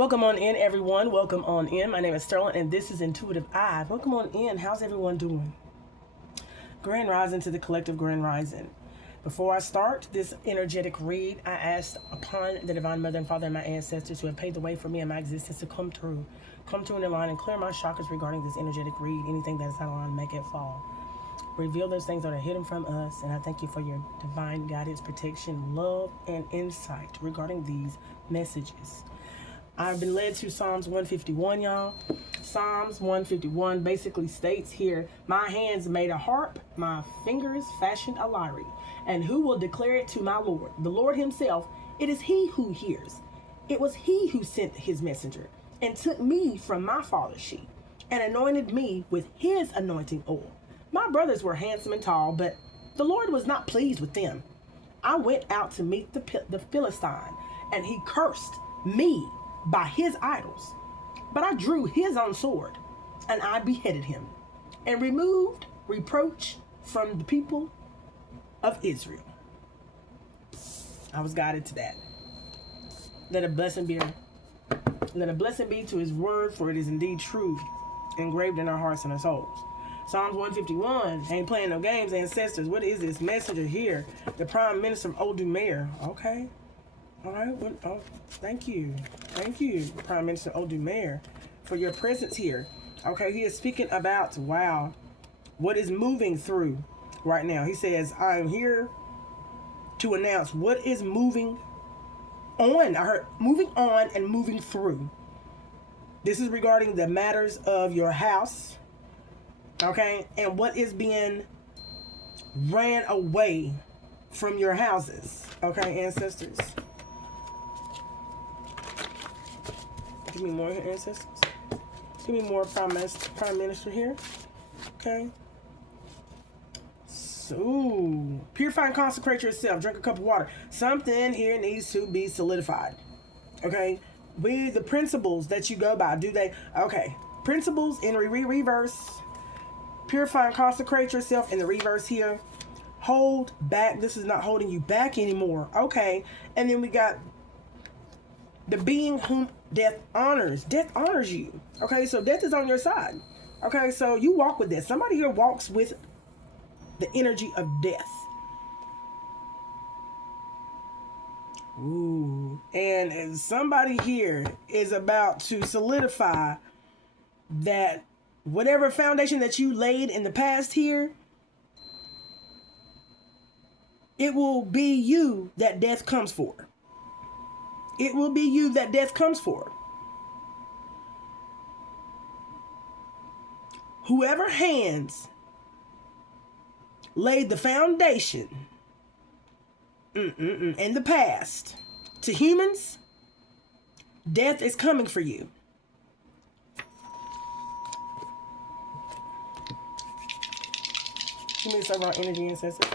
Welcome on in, everyone. Welcome on in. My name is Sterling, and this is Intuitive Eye. Welcome on in. How's everyone doing? Grand Rising to the collective Grand Rising. Before I start this energetic read, I asked upon the Divine Mother and Father and my ancestors who have paved the way for me and my existence to come through in line and clear my chakras regarding this energetic read. Anything that is not aligned, make it fall. Reveal those things that are hidden from us, and I thank you for your divine guidance, protection, love, and insight regarding these messages. I've been led to Psalms 151, y'all. Psalms 151 basically states here, my hands made a harp, my fingers fashioned a lyre. And who will declare it to my Lord? The Lord himself. It is he who hears. It was he who sent his messenger and took me from my father's sheep and anointed me with his anointing oil. My brothers were handsome and tall, but the Lord was not pleased with them. I went out to meet the Philistine, and he cursed me by his idols. But I drew his own sword, and I beheaded him, and removed reproach from the people of Israel. I was guided to that. Let a blessing be to his word, for it is indeed true, engraved in our hearts and our souls. Psalms 151, ain't playing no games, ancestors. What is this messenger here? The Prime Minister of Odumer. Okay. All right. Oh, thank you. Thank you, Prime Minister Odumer, for your presence here. Okay, he is speaking about, wow, what is moving through right now. He says, I am here to announce what is moving on. I heard moving on and moving through. This is regarding the matters of your house, okay, and what is being ran away from your houses, okay, ancestors. Give me more here, ancestors. Give me more Prime Minister here, okay. So, purify and consecrate yourself. Drink a cup of water. Something here needs to be solidified. Okay? The principles that you go by, do they? Okay. Principles in reverse. Purify and consecrate yourself in the reverse here. Hold back. This is not holding you back anymore. Okay. And then we got the being whom death honors. Death honors you. Okay. So death is on your side. Okay. So you walk with this. Somebody here walks with the energy of death. Ooh. And somebody here is about to solidify that whatever foundation that you laid in the past here, it will be you that death comes for. It will be you that death comes for. Whoever hands laid the foundation in the past to humans, death is coming for you. Give me some raw energy, ancestors.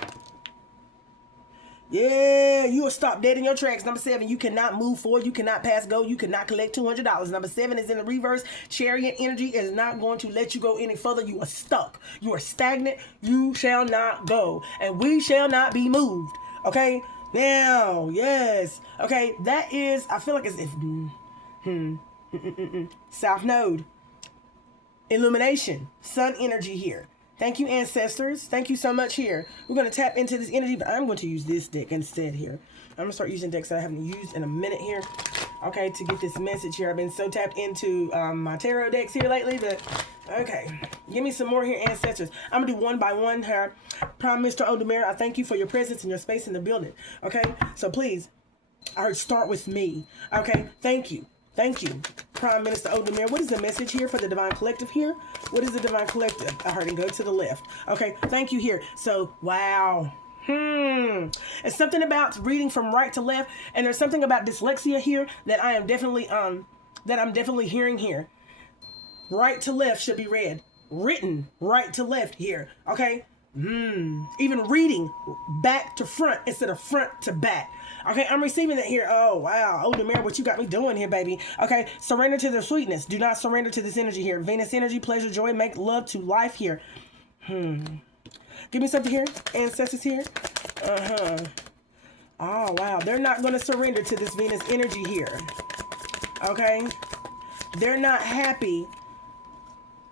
Yeah, you will stop dead in your tracks. Number 7, you cannot move forward. You cannot pass go. You cannot collect $200. Number 7 is in the reverse. Chariot energy is not going to let you go any further. You are stuck. You are stagnant. You shall not go. And we shall not be moved. Okay? Now, yes. Okay, that is, I feel like it's South Node. Illumination. Sun energy here. Thank you, ancestors. Thank you so much here. We're going to tap into this energy, but I'm going to use this deck instead here. I'm going to start using decks that I haven't used in a minute here. Okay, to get this message here. I've been so tapped into my tarot decks here lately, but okay. Give me some more here, ancestors. I'm going to do one by one here. Prime Minister Odumer, I thank you for your presence and your space in the building. Okay, so please, I heard start with me. Okay, thank you. Thank you, Prime Minister Odumer. What is the message here for the Divine Collective here? What is the Divine Collective? I heard it go to the left. Okay, thank you here. So, wow. It's something about reading from right to left, and there's something about dyslexia here that I am definitely hearing here. Right to left should be read. Written right to left here. Okay? Even reading back to front instead of front to back. Okay, I'm receiving that here. Oh, wow. Oh, Demir, what you got me doing here, baby? Okay, surrender to the sweetness. Do not surrender to this energy here. Venus energy, pleasure, joy, make love to life here. Give me something here. Ancestors here. Oh, wow. They're not going to surrender to this Venus energy here. Okay? They're not happy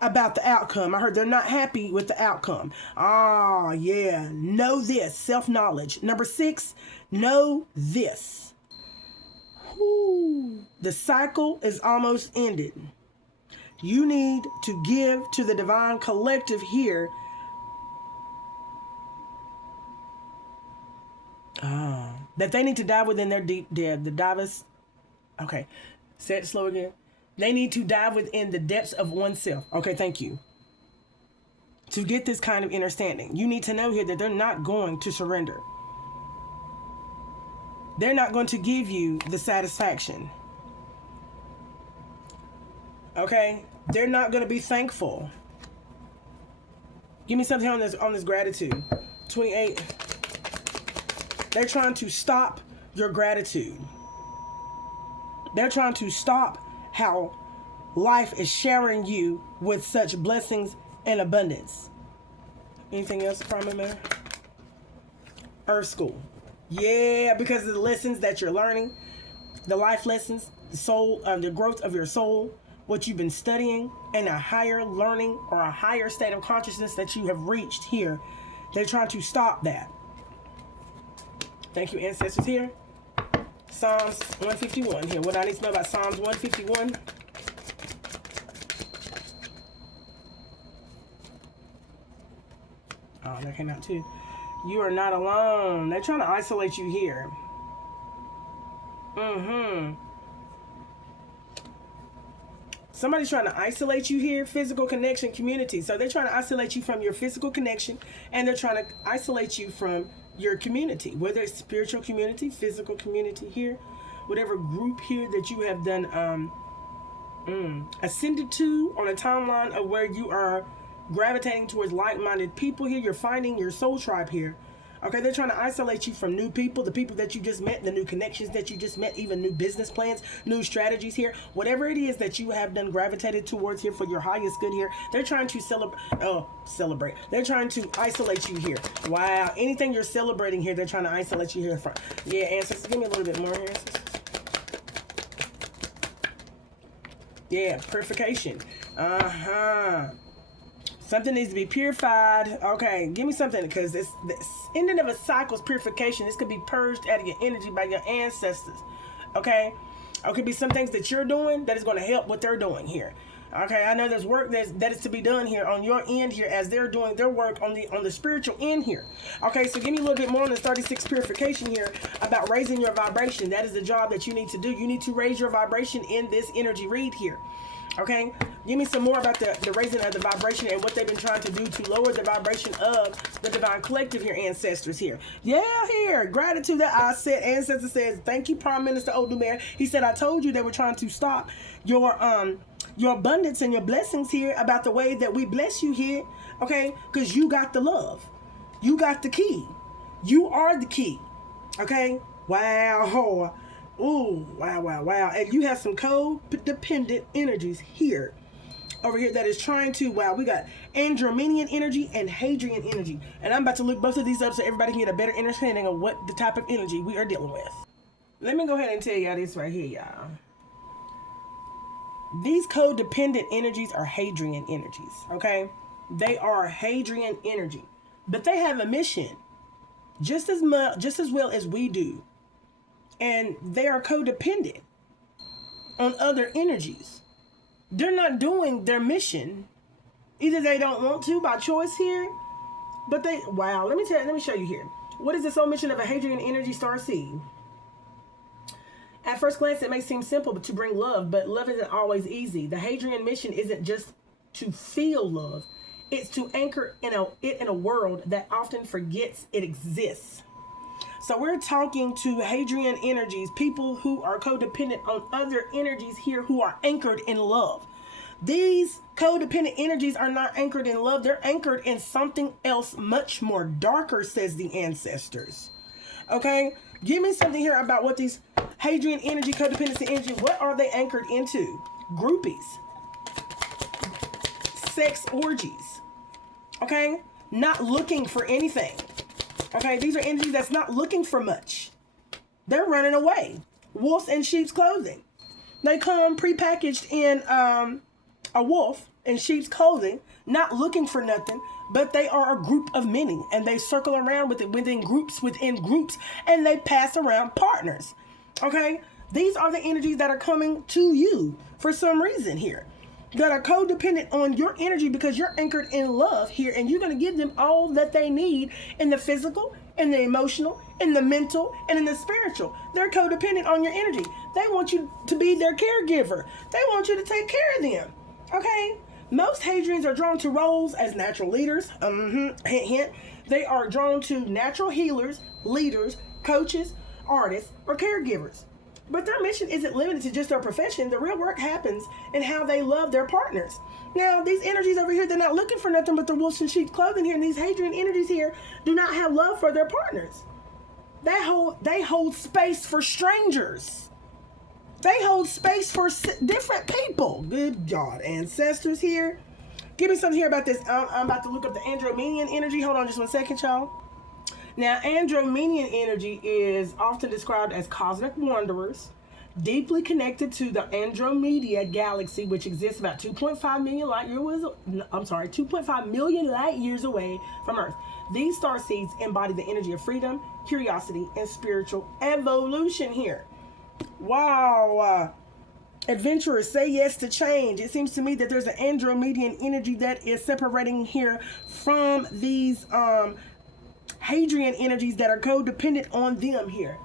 about the outcome. I heard they're not happy with the outcome. Ah, yeah. Know this. Self-knowledge. Number 6, know this. Whew. The cycle is almost ended. You need to give to the divine collective here. That they need to dive within their deep dead. The divers. Okay. Say it slow again. They need to dive within the depths of oneself. Okay, thank you. To get this kind of understanding, you need to know here that they're not going to surrender. They're not going to give you the satisfaction. Okay? They're not going to be thankful. Give me something on this gratitude. 28. They're trying to stop your gratitude. They're trying to stop how life is showering you with such blessings and abundance. Anything else, Primary? Earth School. Yeah, because of the lessons that you're learning, the life lessons, the soul, the growth of your soul, what you've been studying, and a higher learning or a higher state of consciousness that you have reached here. They're trying to stop that. Thank you, ancestors here. Psalms 151 here. What I need to know about Psalms 151. Oh, that came out too. You are not alone. They're trying to isolate you here. Somebody's trying to isolate you here. Physical connection, community. So they're trying to isolate you from your physical connection, and they're trying to isolate you from your community, whether it's spiritual community, physical community here, whatever group here that you have done ascended to on a timeline of where you are gravitating towards like-minded people here. You're finding your soul tribe here. Okay, they're trying to isolate you from new people, the people that you just met, the new connections that you just met, even new business plans, new strategies here. Whatever it is that you have done gravitated towards here for your highest good here, they're trying to celebrate. They're trying to isolate you here. Wow, anything you're celebrating here, they're trying to isolate you here from. Yeah, ancestors, give me a little bit more here, ancestors. Yeah, purification. Something needs to be purified. Okay, give me something, because this ending of a cycle is purification. This could be purged out of your energy by your ancestors. Okay? Or it could be some things that you're doing that is going to help what they're doing here. Okay, I know there's work that is to be done here on your end here as they're doing their work on the spiritual end here. Okay, so give me a little bit more on this 36 purification here about raising your vibration. That is the job that you need to do. You need to raise your vibration in this energy read here. Okay, give me some more about the raising of the vibration and what they've been trying to do to lower the vibration of the divine collective here, ancestors here. Yeah, here, gratitude that I said. Ancestor says, thank you, Prime Minister Odumer. He said, I told you they were trying to stop your abundance and your blessings here about the way that we bless you here. Okay, because you got the love. You got the key. You are the key. Okay, wow. Ooh, wow. And you have some codependent energies here. Over here that is trying to, we got Andromedian energy and Hadrian energy. And I'm about to look both of these up so everybody can get a better understanding of what the type of energy we are dealing with. Let me go ahead and tell y'all this right here, y'all. These codependent energies are Hadrian energies, okay? They are Hadrian energy. But they have a mission just as well as we do. And they are codependent on other energies. They're not doing their mission. Either they don't want to by choice here, but they, let me show you here. What is the soul mission of a Hadrian energy star seed? At first glance, it may seem simple to bring love, but love isn't always easy. The Hadrian mission isn't just to feel love. It's to anchor it in a world that often forgets it exists. So we're talking to Hadrian energies, people who are codependent on other energies here who are anchored in love. These codependent energies are not anchored in love. They're anchored in something else much more darker, says the ancestors. Okay? Give me something here about what these Hadrian energy, codependency energy, what are they anchored into? Groupies. Sex orgies. Okay? Not looking for anything. Okay, these are energies that's not looking for much. They're running away. Wolves in sheep's clothing. They come prepackaged in a wolf in sheep's clothing, not looking for nothing, but they are a group of many, and they circle around within groups, and they pass around partners. Okay? These are the energies that are coming to you for some reason here, that are codependent on your energy because you're anchored in love here, and you're going to give them all that they need in the physical, in the emotional, in the mental, and in the spiritual. They're codependent on your energy. They want you to be their caregiver. They want you to take care of them. Okay? Most Hadrians are drawn to roles as natural leaders. Hint, hint. They are drawn to natural healers, leaders, coaches, artists, or caregivers. But their mission isn't limited to just their profession. The real work happens in how they love their partners. Now, these energies over here, they're not looking for nothing but the wolves in sheep's clothing here. And these Hadrian energies here do not have love for their partners. They hold space for strangers. They hold space for different people. Good God. Ancestors here. Give me something here about this. I'm about to look up the Andromedian energy. Hold on just one second, y'all. Now, Andromedian energy is often described as cosmic wanderers, deeply connected to the Andromeda galaxy, which exists about 2.5 million light years away from Earth. These star seeds embody the energy of freedom, curiosity, and spiritual evolution here. Wow. Adventurers, say yes to change. It seems to me that there's an Andromedian energy that is separating here from these Hadrian energies that are codependent on them here.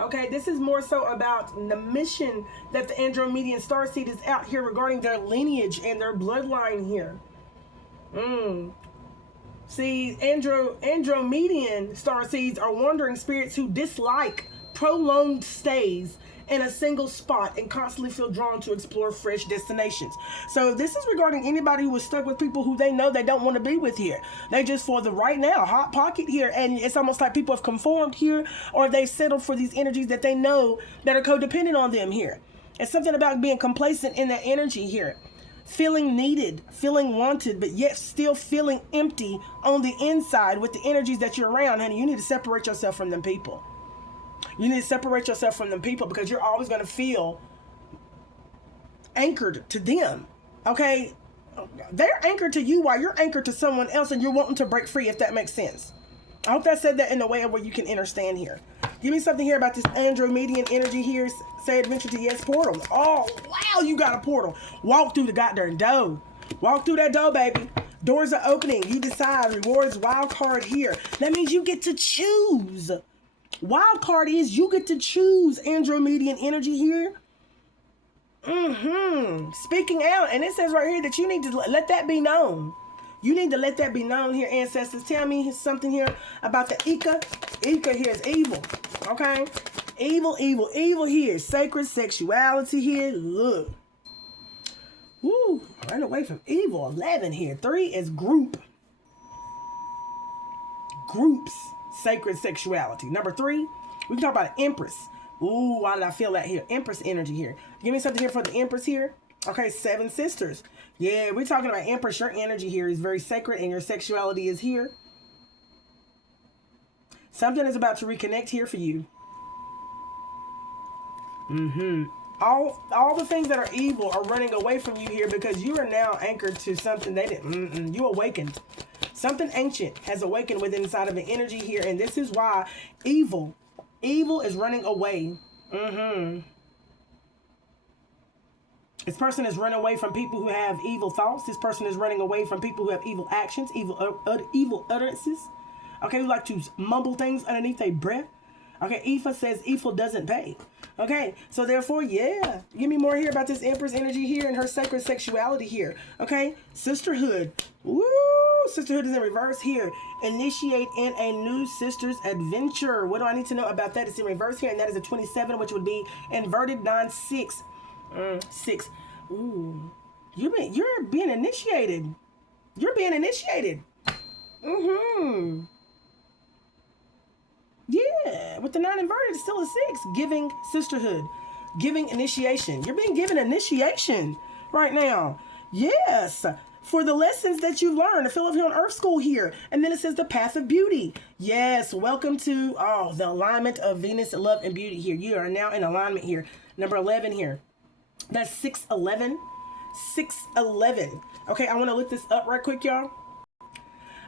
Okay, this is more so about the mission that the Andromedian starseed is out here regarding their lineage and their bloodline here. See, Andromedian starseeds are wandering spirits who dislike prolonged stays in a single spot and constantly feel drawn to explore fresh destinations. So this is regarding anybody who is stuck with people who they know they don't want to be with here. They just for the right now, hot pocket here. And it's almost like people have conformed here, or they've settled for these energies that they know that are codependent on them here. It's something about being complacent in that energy here. Feeling needed, feeling wanted, but yet still feeling empty on the inside with the energies that you're around. Honey, you need to separate yourself from them people. You need to separate yourself from them people because you're always going to feel anchored to them. Okay? They're anchored to you while you're anchored to someone else and you're wanting to break free, if that makes sense. I hope I said that in a way where you can understand here. Give me something here about this Andromedian energy here. Say adventure to yes portal. Oh, wow, you got a portal. Walk through the goddamn door. Walk through that door, baby. Doors are opening. You decide. Rewards wild card here. That means you get to choose. Wild card is you get to choose Andromedian energy here. Speaking out. And it says right here that you need to let that be known. You need to let that be known here, ancestors. Tell me something here about the Ika. Ika here is evil. Okay? Evil here. Sacred sexuality here. Look. Woo. Run away from evil. 11 here. 3 is group. Groups. Sacred sexuality. Number 3, we can talk about an empress. Ooh, why did I feel that here? Empress energy here. Give me something here for the empress here. Okay, 7 sisters. Yeah, we're talking about empress. Your energy here is very sacred and your sexuality is here. Something is about to reconnect here for you. All the things that are evil are running away from you here because you are now anchored to something they didn't. You awakened. Something ancient has awakened within inside of an energy here, and this is why evil is running away. This person is running away from people who have evil thoughts. This person is running away from people who have evil actions, evil utterances. Okay, who like to mumble things underneath their breath. Okay, Ifa says evil doesn't pay. Okay, so therefore, yeah. Give me more here about this Empress energy here and her sacred sexuality here. Okay, sisterhood. Woo! Sisterhood is in reverse here. Initiate in a new sister's adventure. What do I need to know about that? It's in reverse here, and that is a 27, which would be inverted 9-6. 6. Ooh. You're being initiated. You're being initiated. Yeah, with the 9 inverted, it's still a 6. Giving sisterhood. Giving initiation. You're being given initiation right now. Yes. For the lessons that you've learned. I feel like you're on Earth School here. And then it says the path of beauty. Yes, welcome to the alignment of Venus, love, and beauty here. You are now in alignment here. Number 11 here. That's 611. 611. Okay, I want to look this up right quick, y'all.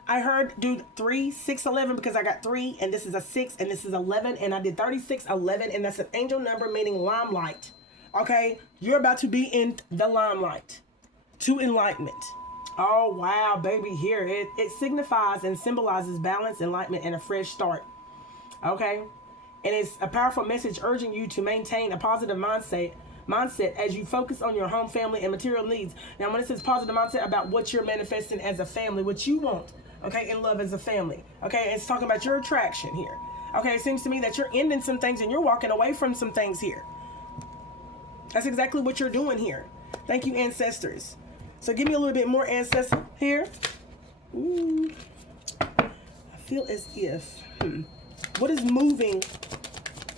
I heard do 3611 because I got 3 and this is a 6 and this is 11 and I did 3611 and that's an angel number meaning limelight. Okay, you're about to be in the limelight to enlightenment. Oh wow, baby, here it signifies and symbolizes balance, enlightenment, and a fresh start. Okay, and it's a powerful message urging you to maintain a positive mindset as you focus on your home, family, and material needs. Now, when it says positive mindset about what you're manifesting as a family, what you want, okay, in love as a family, okay, it's talking about your attraction here. Okay, it seems to me that you're ending some things and you're walking away from some things here. That's exactly what you're doing here. Thank you, ancestors. So give me a little bit more ancestor here. Ooh. I feel as if, what is moving?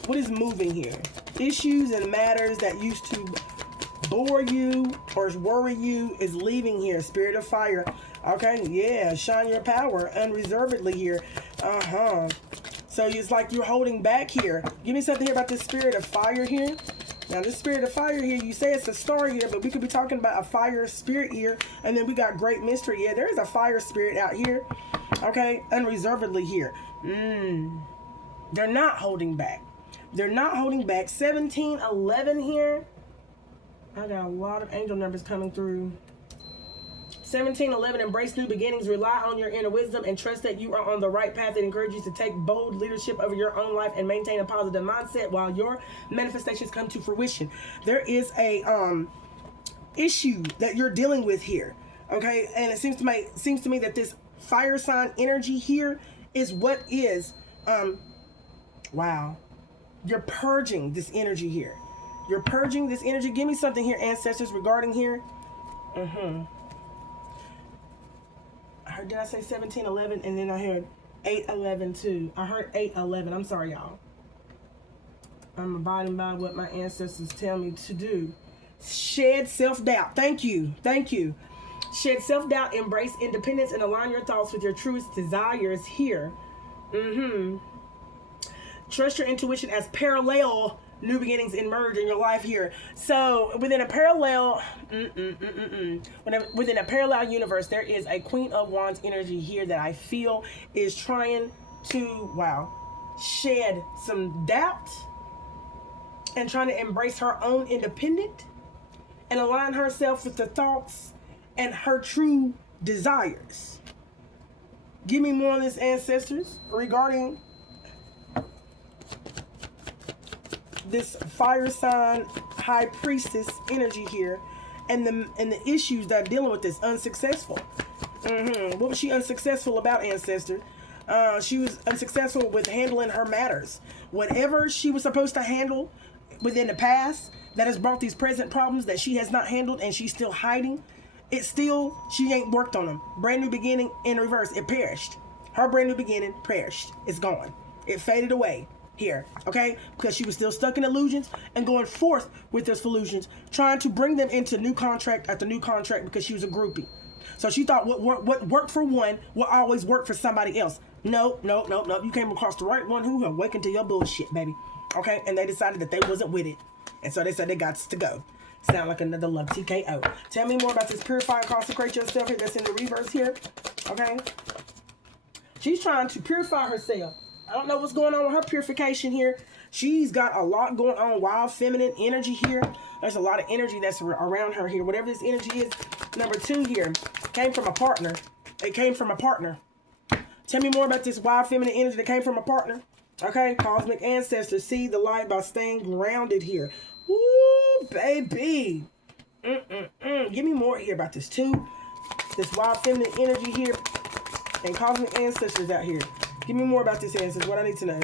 What is moving here? Issues and matters that used to bore you or worry you is leaving here. Spirit of fire. Okay, yeah, shine your power unreservedly here. So it's like you're holding back here. Give me something here about this spirit of fire here. Now this spirit of fire here, you say it's a star here, but we could be talking about a fire spirit here. And then we got great mystery. Yeah, there is a fire spirit out here. Okay, unreservedly here. They're not holding back. They're not holding back. 1711 here. I got a lot of angel numbers coming through. 1711, embrace new beginnings, rely on your inner wisdom, and trust that you are on the right path. It encourages you to take bold leadership over your own life and maintain a positive mindset while your manifestations come to fruition. There is a issue that you're dealing with here, okay? And it seems to me that this fire sign energy here is what is, wow. You're purging this energy here. You're purging this energy. Give me something here, ancestors, regarding here. I heard, did I say 1711? And then I heard 811 too. I heard 811. I'm sorry, y'all. I'm abiding by what my ancestors tell me to do. Shed self-doubt. Thank you. Thank you. Shed self-doubt, embrace independence, and align your thoughts with your truest desires here. Trust your intuition as parallel new beginnings emerge in your life here. So within a parallel, within a parallel universe, there is a Queen of Wands energy here that I feel is trying to, shed some doubt and trying to embrace her own independence and align herself with the thoughts and her true desires. Give me more on this, ancestors, regarding this fire sign high priestess energy here and the issues that are dealing with this. Unsuccessful. What was she unsuccessful about, ancestor? She was unsuccessful with handling her matters. Whatever she was supposed to handle within the past that has brought these present problems that she has not handled and she's still hiding, she ain't worked on them. Brand new beginning in reverse. It perished. Her brand new beginning perished. It's gone. It faded away here, okay? Because she was still stuck in illusions and going forth with those illusions, trying to bring them into new contract after new contract because she was a groupie. So she thought what worked for one will always work for somebody else. No. You came across the right one who awakened to your bullshit, baby. Okay? And they decided that they wasn't with it. And so they said they got to go. Sound like another love TKO. Tell me more about this purify and consecrate yourself here that's in the reverse here. Okay? She's trying to purify herself. I don't know what's going on with her purification here. She's got a lot going on. Wild feminine energy here. There's a lot of energy that's around her here. Whatever this energy is. Number 2 here. Came from a partner. It came from a partner. Tell me more about this wild feminine energy that came from a partner. Okay? Cosmic ancestors. See the light by staying grounded here. Woo, baby. Give me more here about this too. This wild feminine energy here. And cosmic ancestors out here. Give me more about this, ancestors. What I need to know.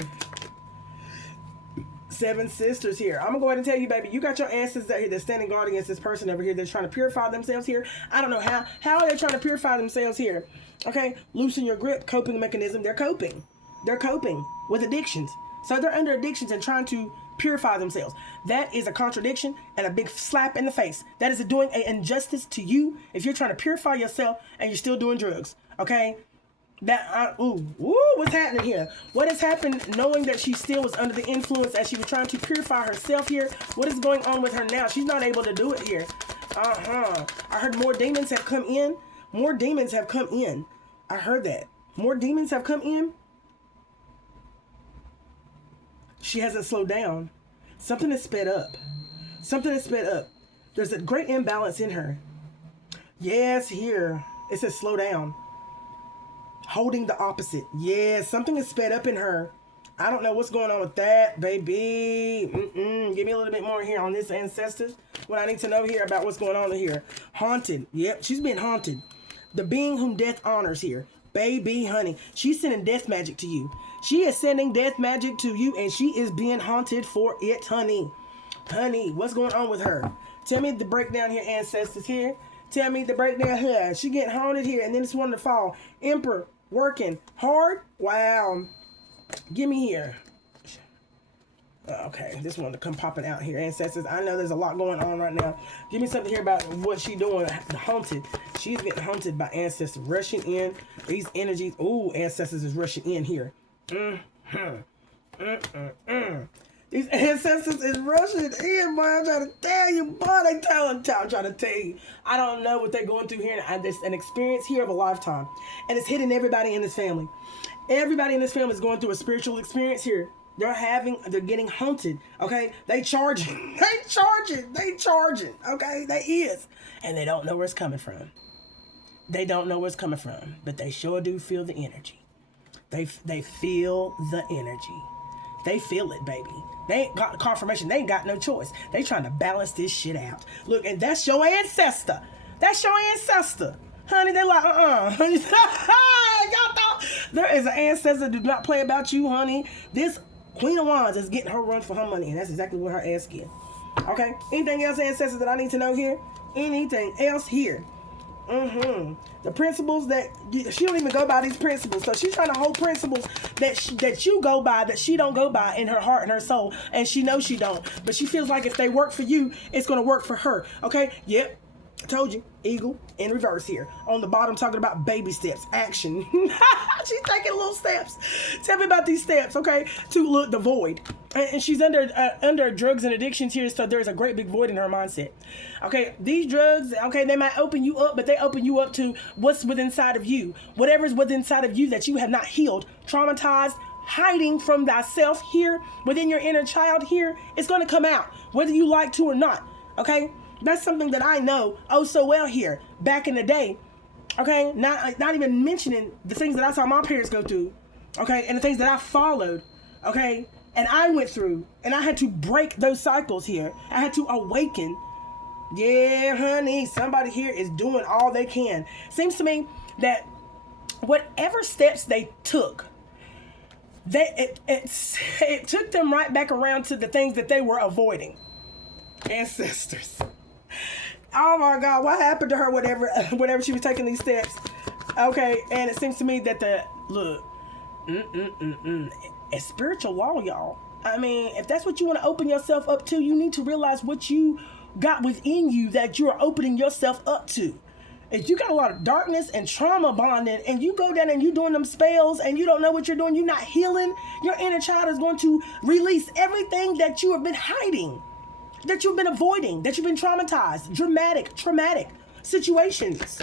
7 sisters here. I'm going to go ahead and tell you, baby, you got your ancestors out here that's standing guard against this person over here that's trying to purify themselves here. I don't know how. How are they trying to purify themselves here? Okay? Loosen your grip. Coping mechanism. They're coping. They're coping with addictions. So they're under addictions and trying to purify themselves. That is a contradiction and a big slap in the face. That is doing an injustice to you if you're trying to purify yourself and you're still doing drugs. Okay? What's happening here? What has happened knowing that she still was under the influence as she was trying to purify herself here? What is going on with her now? She's not able to do it here. I heard more demons have come in. More demons have come in. I heard that. More demons have come in. She hasn't slowed down. Something is sped up. Something is sped up. There's a great imbalance in her. Yes, here. It says slow down. Holding the opposite. Yeah, something is sped up in her. I don't know what's going on with that, baby. Give me a little bit more here on this, ancestors. What I need to know here about what's going on here. Haunted. Yep, she's been haunted. The being whom death honors here. Baby, honey. She's sending death magic to you. She is sending death magic to you, and she is being haunted for it, honey. Honey, what's going on with her? Tell me the breakdown here, ancestors here. Tell me the breakdown here. She getting haunted here, and then it's one to fall. Emperor, working hard. Wow. Give me here. Okay, this one to come popping out here, ancestors. I know there's a lot going on right now. Give me something here about what she doing. The haunted. She's getting haunted by ancestors rushing in. These energies. Ooh, ancestors is rushing in here. These ancestors is rushing in, boy. I'm trying to tell you, boy. I'm trying to tell you. I don't know what they're going through here. And it's an experience here of a lifetime. And it's hitting everybody in this family. Everybody in this family is going through a spiritual experience here. They're getting haunted, okay? They charging, okay? They is. And they don't know where it's coming from. They don't know where it's coming from, but they sure do feel the energy. They feel the energy. They feel it, baby. They ain't got confirmation. They ain't got no choice. They trying to balance this shit out. Look, and that's your ancestor. That's your ancestor. Honey, they're like, There is an ancestor that do not play about you, honey. This Queen of Wands is getting her run for her money, and that's exactly what her ass getting. Okay? Anything else, ancestors, that I need to know here? Anything else here? The principles that she don't even go by these principles, so she's trying to hold principles that you go by that she don't go by in her heart and her soul, and she knows she don't, but she feels like if they work for you, it's gonna work for her. Okay? Yep. I told you, eagle in reverse here. On the bottom, talking about baby steps, action. She's taking little steps. Tell me about these steps, okay? To look the void, and she's under drugs and addictions here. So there's a great big void in her mindset. Okay, these drugs, okay, they might open you up, but they open you up to what's within inside of you. Whatever's within inside of you that you have not healed, traumatized, hiding from thyself here within your inner child here, it's going to come out, whether you like to or not. Okay. That's something that I know oh so well here back in the day. Okay, not even mentioning the things that I saw my parents go through. Okay, and the things that I followed. Okay, and I went through, and I had to break those cycles here. I had to awaken. Yeah, honey, somebody here is doing all they can. Seems to me that whatever steps they took, it took them right back around to the things that they were avoiding. Ancestors. Oh my God, what happened to her whenever she was taking these steps? Okay, and it seems to me that it's spiritual law, y'all. I mean, if that's what you want to open yourself up to, you need to realize what you got within you that you are opening yourself up to. If you got a lot of darkness and trauma bonding, and you go down and you doing them spells and you don't know what you're doing, you're not healing, your inner child is going to release everything that you have been hiding, that you've been avoiding, that you've been traumatized, traumatic situations.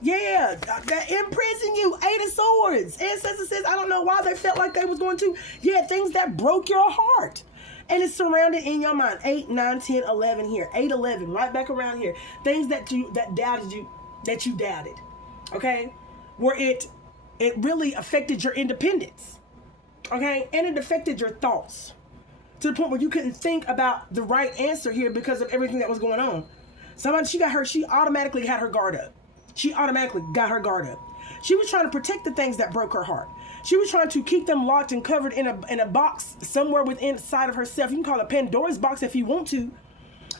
Yeah, that imprison you. 8 of Swords. Ancestor says, I don't know why they felt like they was going to. Yeah, things that broke your heart. And it's surrounded in your mind. 8, 9, 10, 11 here. 8, 11, right back around here. Things that doubted you, that you doubted. Okay? Where it really affected your independence. Okay? And it affected your thoughts. To the point where you couldn't think about the right answer here because of everything that was going on. She automatically had her guard up. She automatically got her guard up. She was trying to protect the things that broke her heart. She was trying to keep them locked and covered in a box somewhere within inside of herself. You can call it Pandora's box if you want to.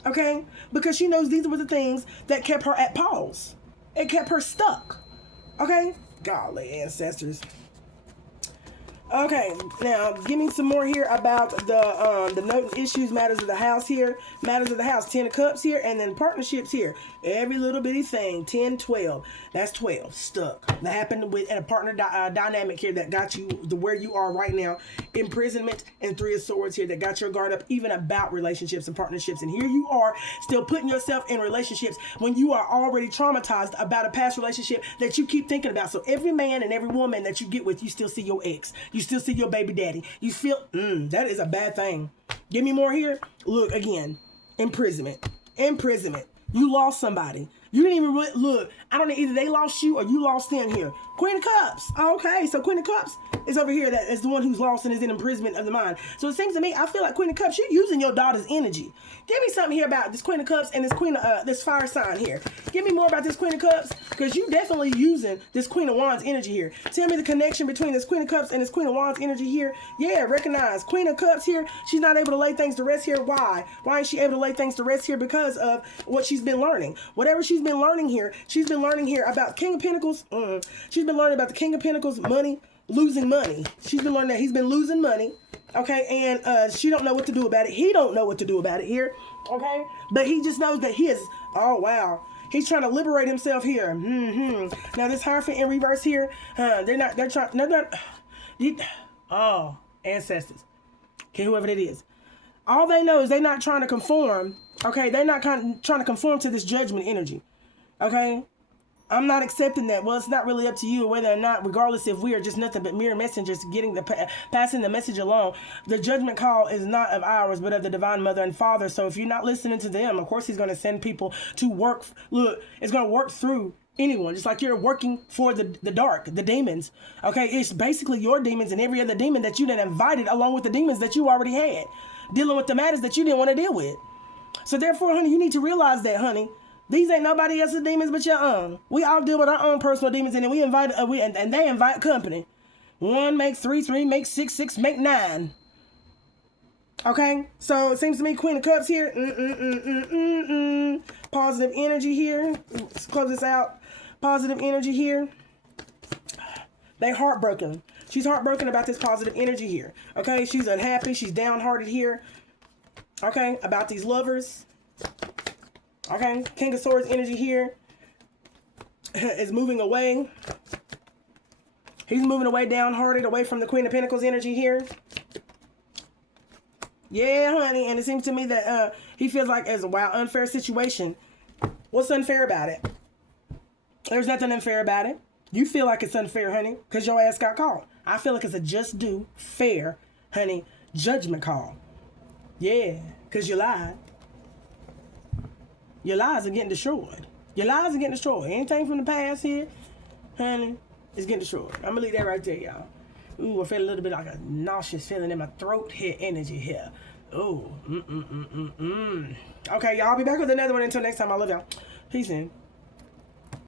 Okay? Because she knows these were the things that kept her at pause. It kept her stuck. Okay? Golly, ancestors. Okay, now give me some more here about the note and issues, matters of the house here, matters of the house, 10 of cups here, and then partnerships here. Every little bitty thing, 10, 12. That's 12, stuck. That happened with a partner dynamic here that got you to where you are right now. Imprisonment and 3 of swords here that got your guard up even about relationships and partnerships. And here you are still putting yourself in relationships when you are already traumatized about a past relationship that you keep thinking about. So every man and every woman that you get with, you still see your ex. You still see your baby daddy. You feel, that is a bad thing. Give me more here. Look, again, imprisonment. Imprisonment. You lost somebody. You didn't even really, look, I don't know, either they lost you or you lost them here. Queen of Cups. Okay, so Queen of Cups is over here. That is the one who's lost and is in imprisonment of the mind. So it seems to me, I feel like Queen of Cups, you're using your daughter's energy. Give me something here about this Queen of Cups and this fire sign here. Give me more about this Queen of Cups, because you definitely using this Queen of Wands energy here. Tell me the connection between this Queen of Cups and this Queen of Wands energy here. Yeah, recognize Queen of Cups here. She's not able to lay things to rest here. Why? Why is she able to lay things to rest here? Because of what she's been learning. Whatever she's been learning here, she's been learning here about King of Pentacles. She's been learning about the King of Pentacles, money, losing money. She's been learning that he's been losing money. Okay, and she don't know what to do about it. He don't know what to do about it here. Okay, but he just knows that he is, oh wow, he's trying to liberate himself here. Now this Hierophant in reverse here, oh, ancestors, okay, whoever it is. All they know is they're not trying to conform. Okay, they're not trying to conform to this judgment energy. Okay, I'm not accepting that. Well, it's not really up to you whether or not, regardless if we are just nothing but mere messengers passing the message along. The judgment call is not of ours, but of the divine mother and father. So if you're not listening to them, of course he's going to send people to work. Look, it's going to work through anyone, just like you're working for the dark, the demons. Okay, it's basically your demons and every other demon that you done invited along with the demons that you already had, dealing with the matters that you didn't want to deal with. So therefore, honey, you need to realize that, honey. These ain't nobody else's demons but your own. We all deal with our own personal demons, and then we invite and they invite company. 1 makes 3, 3 makes 6, 6 make 9. Okay, so it seems to me Queen of Cups here. Positive energy here. Let's close this out. Positive energy here. They heartbroken. She's heartbroken about this positive energy here. Okay, she's unhappy. She's downhearted here. Okay, about these lovers. Okay, King of Swords energy here is moving away. He's moving away, downhearted, away from the Queen of Pentacles energy here. Yeah, honey, and it seems to me that he feels like it's a wild, unfair situation. What's unfair about it? There's nothing unfair about it. You feel like it's unfair, honey, because your ass got caught. I feel like it's a just due, fair, honey, judgment call. Yeah, because you lied. Your lies are getting destroyed. Your lies are getting destroyed. Anything from the past here, honey, is getting destroyed. I'm going to leave that right there, y'all. Ooh, I feel a little bit like a nauseous feeling in my throat here, energy here. Ooh, Okay, y'all, I'll be back with another one. Until next time, I love y'all. Peace in.